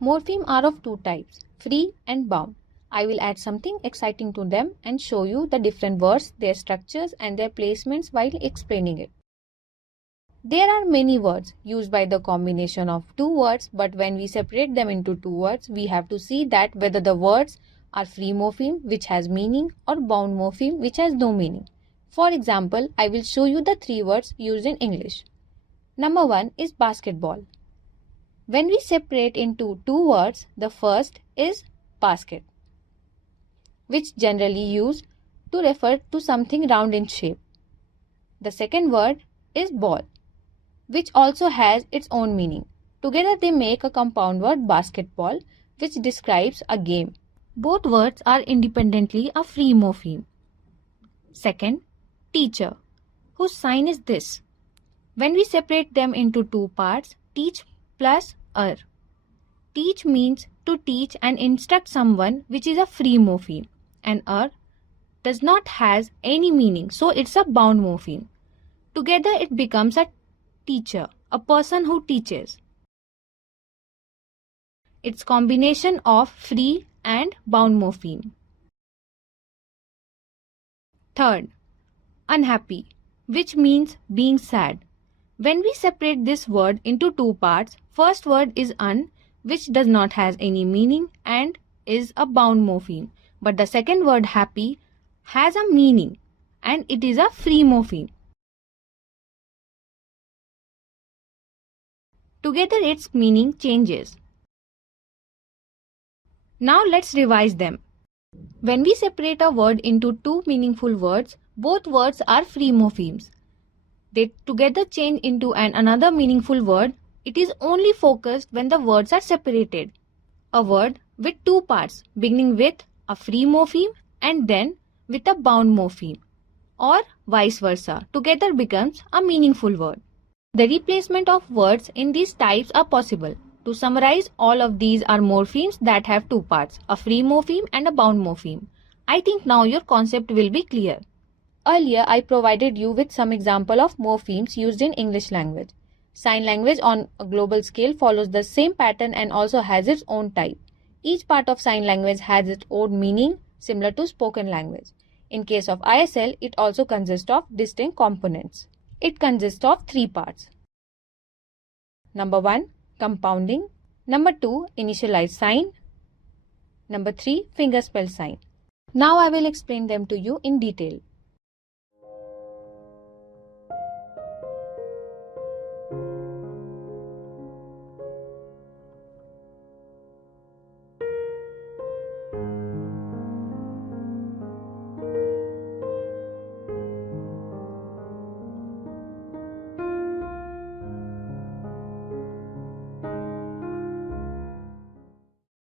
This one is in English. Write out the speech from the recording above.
Morphemes are of two types, free and bound. I will add something exciting to them and show you the different words, their structures and their placements while explaining it. There are many words used by the combination of two words, but when we separate them into two words, we have to see that whether the words are free morpheme which has meaning or bound morpheme which has no meaning. For example, I will show you the three words used in English. Number 1 is basketball. When we separate into two words, the first is basket, which generally used to refer to something round in shape. The second word is ball, which also has its own meaning. Together they make a compound word basketball, which describes a game. Both words are independently a free morpheme. Second, teacher, whose sign is this. When we separate them into two parts, teach plus er. Teach means to teach and instruct someone, which is a free morpheme, and er does not has any meaning, so it's a bound morpheme. Together it becomes a teacher, a person who teaches. It's combination of free and bound morpheme. Third, unhappy, which means being sad. When we separate this word into two parts, first word is un, which does not has any meaning and is a bound morpheme. But the second word happy has a meaning and it is a free morpheme. Together its meaning changes. Now let's revise them. When we separate a word into two meaningful words, both words are free morphemes. They together change into another meaningful word. It is only focused when the words are separated. A word with two parts beginning with a free morpheme and then with a bound morpheme, or vice versa, together becomes a meaningful word. The replacement of words in these types are possible. To summarize, all of these are morphemes that have two parts, a free morpheme and a bound morpheme. I think now your concept will be clear. Earlier, I provided you with some example of morphemes used in English language. Sign language on a global scale follows the same pattern and also has its own type. Each part of sign language has its own meaning, similar to spoken language. In case of ISL, it also consists of distinct components. It consists of three parts. Number 1, compounding. Number 2, initialized sign. Number 3, fingerspell sign. Now I will explain them to you in detail.